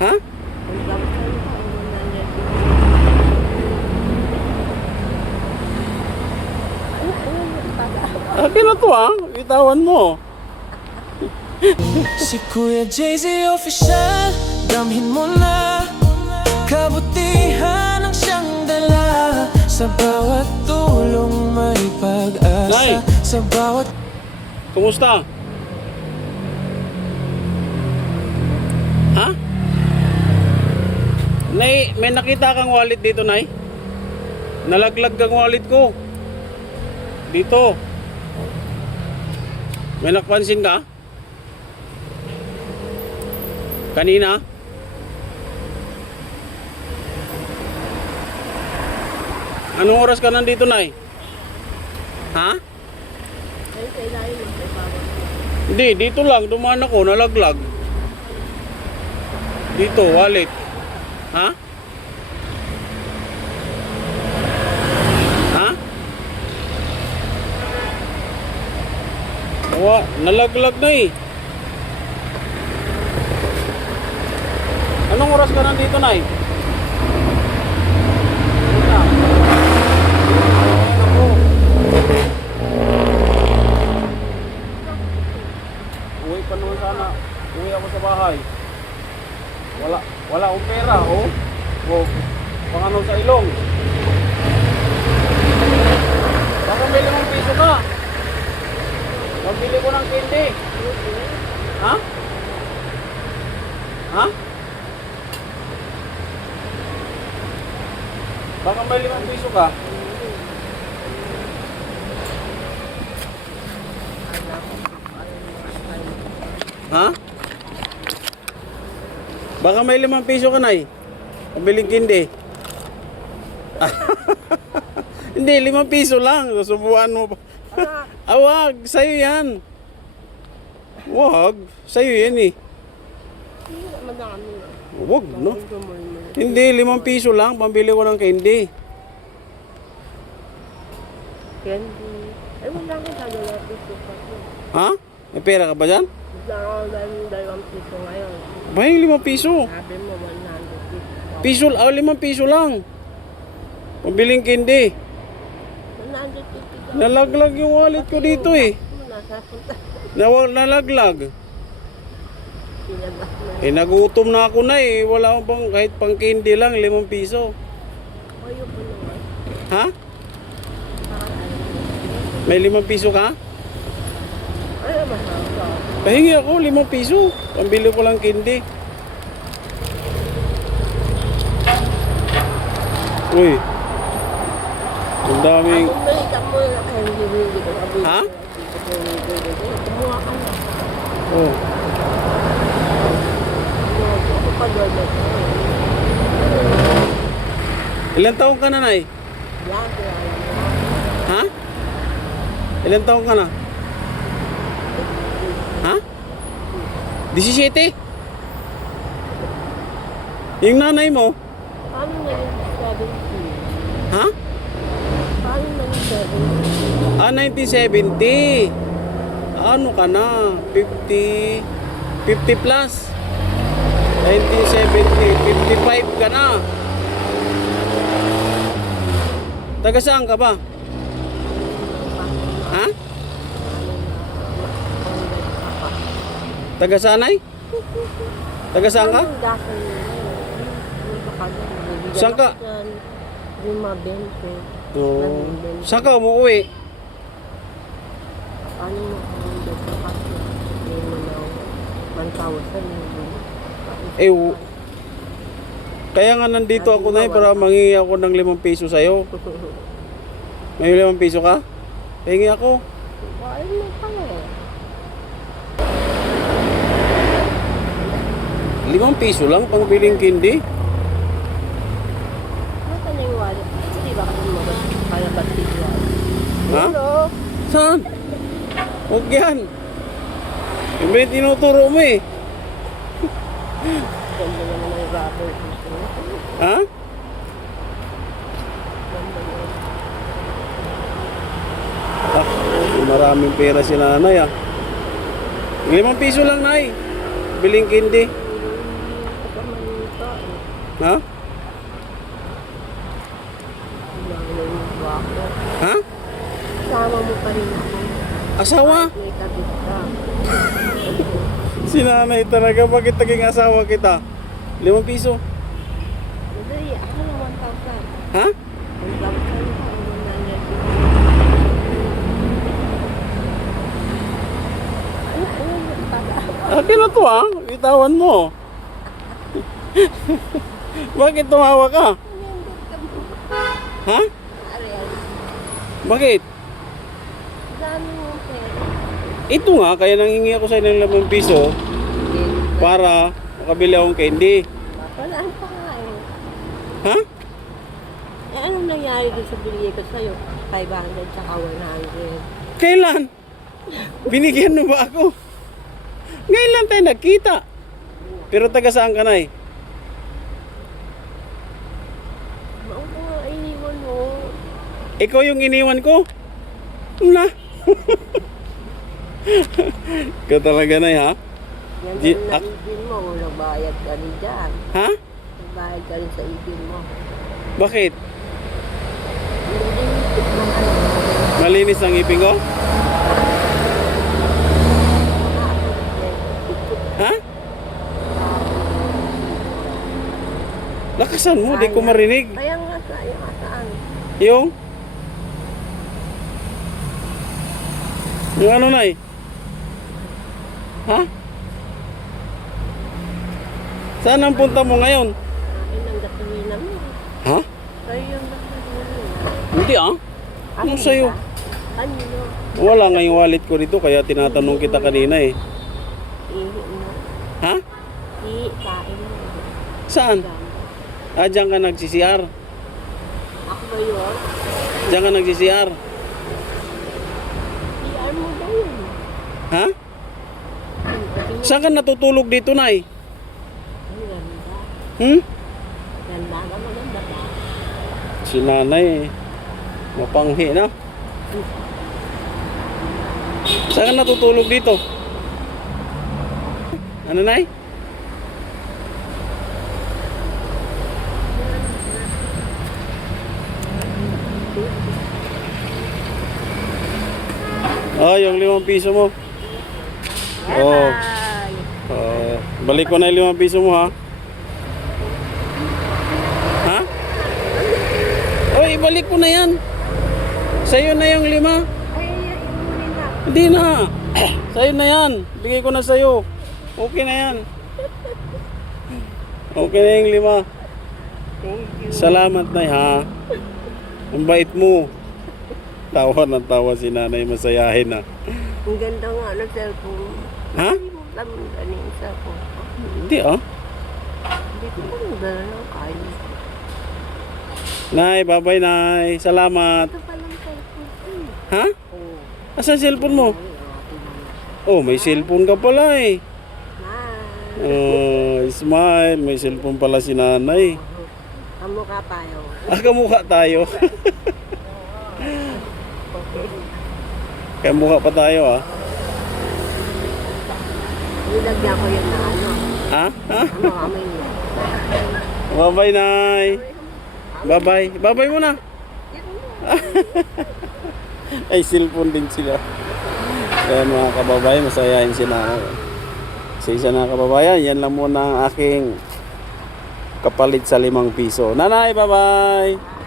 Ha? Akin na to itawan mo. Si Kuya Jay-Z official, damhin mo na. Kabutihan ang siyang dala. Sa bawat tulong may pag-asa. Nay! Sa bawat... Kumusta? Ha? Nay, may nakita kang wallet dito, Nay? Nalaglag kang wallet ko. Dito. May napansin ka? Kanina? Anong oras ka nandito, Nay? Ha? Hindi, dito lang. Dumaan ako, nalaglag. Dito, wallet. Ha? Ha? Nalaglag na eh. Anong oras ka nandito, Nay? Uwi pa naman sana. Uwi ako sa bahay. Wala akong pera, oh. Oh, pangano sa ilong. Baka may 5 piso ka. Pambili ko ng candy. Ha? Ha? Baka may 5 piso ka. Ha? Baka may 5 piso ka, Nay. Pabiling kindi. Hindi, 5 piso lang. Susubuan mo pa. Wag, sa'yo yan. Wag, sa'yo yan eh. Wag, no? Hindi, 5 piso lang. Pambili ko ng candy. Candy. Ay, wala akong dalawang piso pa. Ha? May pera ka ba dyan? Wala akong dalawang piso ngayon. May 5 piso. Sabi mo, 100 Piso, 5 piso lang. Pambiling candy. 150. Nalaglag yung wallet ko dito eh. Nasapunta. Nalaglag. Pinabas na. Eh, nagutom na ako na eh. Wala akong pang, kahit pang candy lang, 5 piso. Ayaw po naman. Ha? May 5 piso ka? Ay, masama. Pahingi ako, 5 piso. Pambili ko lang candy. Uy. Ang daming... Kung balik mo na candy, hindi ko kabili. Ha? Kumuha ka na. Oh. Ako pa doon. Ilan taong ka na, Nay? Ha? Ilan taong ka na? Ha? 17? Yung nanay mo? Paano naging 17? Ha? Paano naging 17? 1970. Ano ka na? 50 plus. 1970, 55 ka na. Taga saan ka ba? Ha? Taga sanay? Taga saan ka? Saan ka? 5-20. Oh. Saan ka umuwi? Paano mo kung dito kasi hindi mo na 1,000 Kaya nga nandito ako na para mangingi ako ng 5 piso sa'yo. May 5 piso ka? Hingi ako. Ay, mo pala eh. 5 piso lang pang biling candy. Mata na yung wallet. Hindi ba kasi mo kaya ba't dito? Ha? Hello? Saan? Huwag yan. Yung may tinuturo mo eh. Ganda naman ng rubber dito. Ha? Ganda naman. Maraming pera si nanay 5 piso lang, Nay. Biling candy. Ha? Naluluwa ako. Ha? Kasama mo pa rin ako. Asawa? May kabit ka. Si nanay talaga. Bakit naging asawa kita? 5 piso. Hindi, ako na 1,000. Ha? 1,000 ka, 100. Ano para? Akin na to ha. Bitawan mo. Bakit tumawa ka? Ha? Ariel, Bakit? dami mo pera. Ito nga, kaya nangingi ako sa'yo ng 5 piso para makabili akong candy. Wala pa nga eh. Ha? Eh, anong nangyari doon sa binigay ko sa'yo? 500 tsaka 100. Kailan? Binigyan mo ba ako? Ngayon lang tayo nagkita. Pero taga saan ka na eh? Baka nga iniwan mo. Ikaw yung iniwan ko? Na? Ikaw talaga na ha? Yan Di- ang naibin mo. Nagbayad ka rin dyan. Ha? Nagbayad ka rin sa ibin mo. Bakit? Nililipit ng ano. Malinis ang ipin ko? Ha? Lakasan mo, di ko marinig. Kaya nga saan? Yung? Yung ano na eh? Ha? Saan ang punta mo ngayon? Akin ang gasolina mo. Ha? Sa'yo yung gasolina. Hindi ah. Ano sa'yo? Ano? Wala nga yung wallet ko dito kaya tinatanong kita kanina eh. Ihi mo. Ha? Ihi, kain mo. Saan? Gamba. Ah, diyan ka nag-CCR. Ako ba yun? Diyan ka nag-CCR. PR mo ba yun? Ha? Saan ka natutulog dito, Nay? Ang ganda. Hmm? Ganda ka, maganda ka. Si nanay eh. Mapanghi na. Saan ka natutulog dito? Ano, Nay? Oh, yung 5 piso mo. Oh. Balik ko na yung 5 piso mo ha. Ha? Oh, ibalik ko na yan. Sa'yo na yung 5. Ay, inumin na. Hindi na. Sa'yo na yan. Bigay ko na sa'yo. Okay na yan. Okay na yung 5. Thank you. Salamat na ha. Ang bait mo. Tawa ng tawa si nanay, masayahin na. Ang ganda nga ng cellphone. Ha? Hindi mo alam ano yung cellphone ko. Hindi ah. Hindi ko lang dala ng kain. Nay, bye-bye nay. Salamat. Ito palang cellphone ko. Ha? Oo. Asan cellphone mo? Ay, ate naman. Oh, may cellphone ka pala eh. Hi. Oh, smile. May cellphone pala si nanay. Kamukha tayo. Ah, kamukha tayo. Okay. Kamukha pa tayo ah. Nilagyan ko yun na ano. Ha? Ha? Ano kami niya. Bye-bye nay. Bye-bye. Bye-bye muna. Ay, cellphone din sila. Kaya mga kababayan, masayahin sila. Sa isa na kababayan, yan lang muna ang aking kapalit sa 5 piso. Nanay, bye-bye!